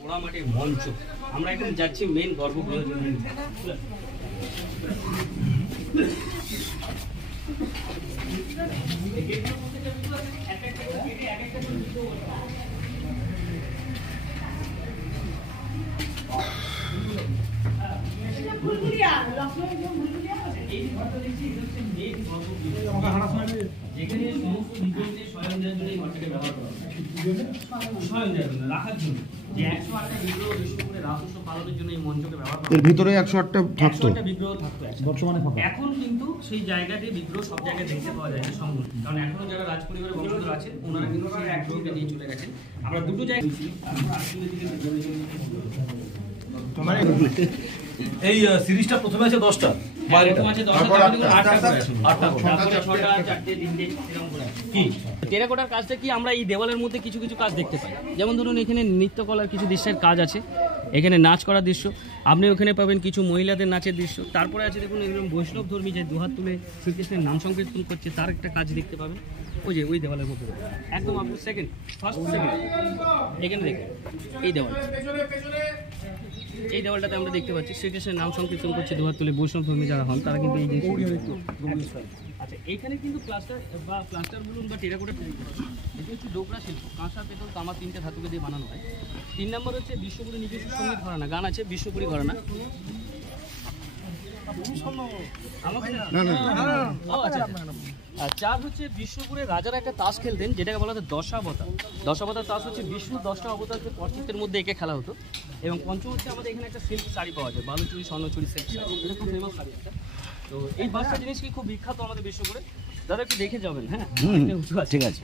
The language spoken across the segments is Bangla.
পোড়ামাটির মঞ্চ। আমরা এখন যাচ্ছি মেইন গর্ভগৃহ। যেখানে সমস্ত বিদ্যুতের স্বয়ং দেওয়ার জন্য এই ঘরটাকে ব্যবহার করা হয়, স্বয়ং দেওয়ার জন্য, রাখার জন্য। যে 108টা বিগ্রহ বিষ্ণুপুরে রাজস্ব পালনের জন্য এই মঞ্চকে ব্যবহার করা। এর ভিতরে 108টা থাকতো, 108টা বিগ্রহ থাকতো বর্তমানে। এখন কিন্তু সেই জায়গাতে বিগ্রহ সব জায়গায় দেখতে পাওয়া যায় না সংগ্রহ, কারণ এখনো যারা রাজ পরিবারের বংশধর আছেন ওনারা কিন্তু সেই বিগ্রহকে নিয়ে চলে গেছেন। আমরা দুটো জায়গায় এই সিরিজটা প্রথমে আছে 10টা, টেরাকোটার কাজটা কি আমরা এই দেওয়ালের মধ্যে কিছু কিছু কাজ দেখতে পাই। যেমন ধরুন এখানে নৃত্যকলার কিছু দৃশ্যের কাজ আছে, এখানে নাচ করার দৃশ্য আপনি ওখানে পাবেন, কিছু মহিলাদের নাচের দৃশ্য। তারপরে আছে দেখুন এরকম বৈষ্ণব ধর্মী যে দুহাত তুলে শ্রীকৃষ্ণের নাম সংকীর্তন করছে, তার একটা কাজ দেখতে পাবেন ওই যে ওই দেওয়ালের মধ্যে একদম আপনার ফার্স্ট সেকেন্ড এখানে দেখুন এই দেওয়ালটাতে আমরা দেখতে পাচ্ছি শ্রীকৃষ্ণের নাম সংকীর্তন করছে দুহাত তুলে বৈষ্ণব ধর্মী যারা হন তারা কিন্তু এই যে। আচ্ছা, এইখানে কিন্তু প্লাস্টার বলুন বা টেরাকোটা তৈরি করা হয়। এটা হচ্ছে ডোকরা শিল্প, কাঁসা, পেতল, তামা 3টে ধাতুকে দিয়ে বানানো হয়। 3 নম্বর হচ্ছে বিশ্বপুরী নিজস্ব সঙ্গীত ঘরানা, গান আছে বিশ্বপুরী ঘরানা। আর 4 হচ্ছে বিষ্ণুপুরের রাজারা একটা তাস খেলতেন যেটাকে বলা হতো দশাবতার। দশাবতার তাস হচ্ছে বিষ্ণুর 10টা অবতারকে পরচিত্রের মধ্যে এঁকে খেলা হতো। এবং 5ম হচ্ছে আমাদের এখানে একটা সিল্ক শাড়ি পাওয়া যায়, বালুচুরি, স্বর্ণচুরি সিল্ক শাড়ি, এটা খুব ফেমাস শাড়ি একটা। তো এই 5টা জিনিস কি খুব বিখ্যাত আমাদের বিষ্ণুপুরে, দাদা একটু দেখে যাবেন। হ্যাঁ ঠিক আছে।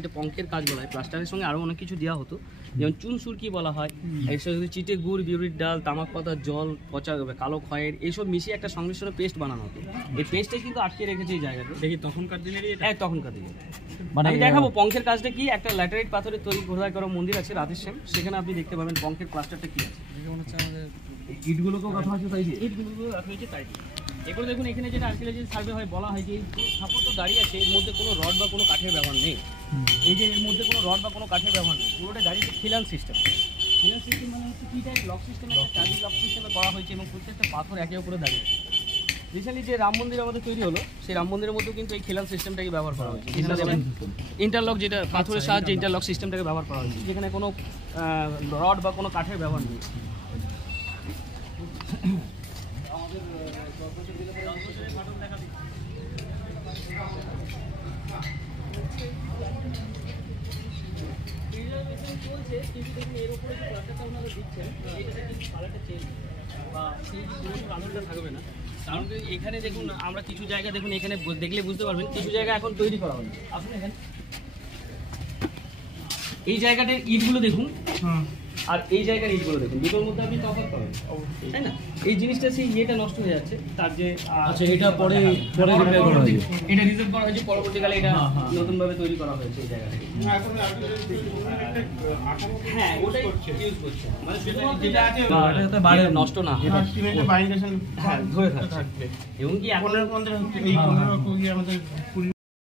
এটা পঙ্কের কাজ বলা হয়, প্লাস্টারের সঙ্গে আরো অনেক কিছু দেওয়া হতো, যেমন চুন সুরকি বলা হয়, এর সাথে চিটে গুড়, বিউরির ডাল, তামাক পাতা, জল, পচা কালো খয়ের এইসব মিশিয়ে একটা সংমিশ্রণে পেস্ট বানানো হতো। এই পেস্টে কিন্তু আটকে রেখেছে এই জায়গাটা। দেখি তখনকার দিনেরই, হ্যাঁ তখনকার দিনে। মানে আমি দেখাবো পঙ্কের কাজটা কি। একটা ল্যাটেরাইট পাথরের তৈরি খোদাই করা মন্দির আছে রাধেশ্যাম, সেখানে আপনি দেখতে পাবেন পঙ্কের প্লাস্টারটা কি আছে। আমাদের ইটগুলোকেও কথা আছে তাই, ইটগুলো রাখা হয়েছে তাই। এগুলো দেখুন এখানে যেটা আর্কিওলজিক্যাল সার্ভে হয় বলা হয় যে এই স্থাপত্য দাঁড়িয়ে আছে এর মধ্যে কোনো রড বা কোনো কাঠের ব্যবহার নেই। এই যে এর মধ্যে কোনো রড বা কোনো কাঠের ব্যবহার নেই, পুরোটা দাঁড়িয়ে খিলান সিস্টেম। খিলান সিস্টেম মানে হচ্ছে কি টাইপ লক সিস্টেম, একটা চাবি লক সিস্টেমে করা হয়েছে এবং প্রত্যেকটা পাথর একে উপরে দাঁড়িয়ে আছে। রিসেন্টলি যে রাম মন্দির আমাদের তৈরি হলো সেই রাম মন্দিরের মধ্যেও কিন্তু এই খিলান সিস্টেমটাকে ব্যবহার করা হয়েছে, যেখানে ইন্টারলক যেটা পাথরের সাহায্যে ইন্টারলক সিস্টেমটাকে ব্যবহার করা হয়েছে, যেখানে কোনো রড বা কোনো কাঠের ব্যবহার নেই। এর উপরে যে প্লাস্টারটা আপনারা দিচ্ছেন এইটাতে কিন্তু কালারটা চেঞ্জ বা সেই কালারটা থাকবে না, কারণ এখানে দেখুন আমরা কিছু জায়গা দেখুন এখানে দেখলে বুঝতে পারবেন কিছু জায়গা এখন তৈরি করা হবে। আসুন এখানে এই জায়গাটার ইটগুলো দেখুন আর এই জায়গার ইটগুলো দেখুন, দুটোর মধ্যে আপনি তফাৎ পাবেন, তাই না? এই জিনিসটা সেই ইয়েটা নষ্ট হয়ে যাচ্ছে, তার যে আচ্ছা এটা পরে এটা রিজার্ভ করা হয়েছে, পরবর্তীকালে এটা নতুনভাবে তৈরি করা হয়েছে এই জায়গাটাকে। হ্যাঁ ওটাই ইউজ করছে, মানে যেটা বাইরে নষ্ট না হয়, ধরে থাকবে। এবং কি এখন আমাদের